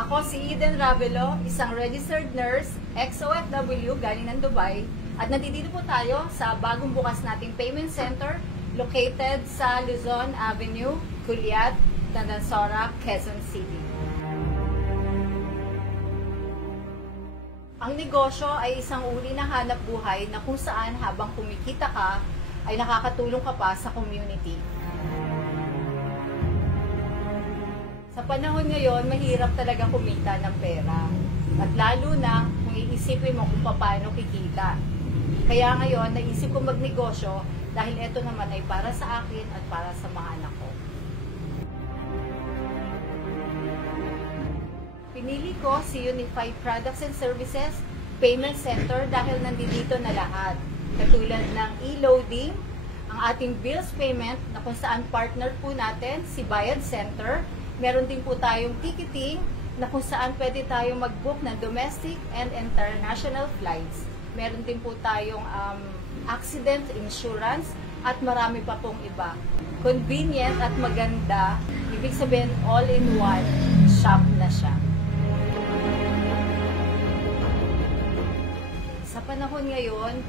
Ako si Eden Ravelo, isang registered nurse, ex-OFW galing ng Dubai, at nandito po tayo sa bagong bukas nating payment center located sa Luzon Avenue, Culiat, Tandansora, Quezon City. Ang negosyo ay isang uri ng hanap buhay na kung saan habang kumikita ka, ay nakakatulong ka pa sa community. Sa panahon ngayon, mahirap talaga kumita ng pera. At lalo na kung iisipin mo kung paano kikita. Kaya ngayon, naisip ko magnegosyo dahil ito naman ay para sa akin at para sa mga anak ko. Pinili ko si Unified Products and Services Payment Center dahil nandito na lahat. Katulad ng e-loading, ang ating bills payment na kung saan partner po natin si Bayad Center. Meron din po tayong ticketing na kung saan pwede tayong mag-book ng domestic and international flights. Meron din po tayong accident insurance at marami pa pong iba. Convenient at maganda, ibig sabihin all-in-one shop na siya. Sa panahon ngayon,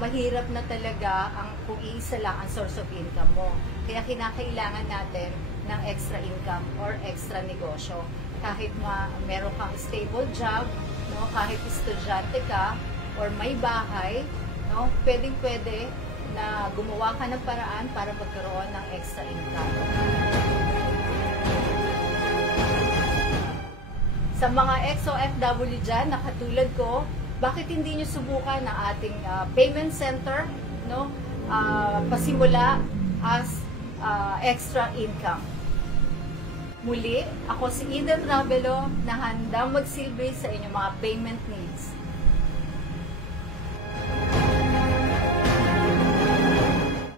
mahirap na talaga kung iisa lang ang source of income mo. Kaya kinakailangan natin ng extra income or extra negosyo. Kahit meron kang stable job, no, kahit estudyante ka or may bahay, no, pwedeng-pwede na gumawa ka ng paraan para magkaroon ng extra income. Sa mga ex-OFW dyan na katulad ko, bakit hindi nyo subukan ang ating payment center, no? Pasimula as extra income. Muli, ako si Eden Ravelo na handang magsilbi sa inyong mga payment needs.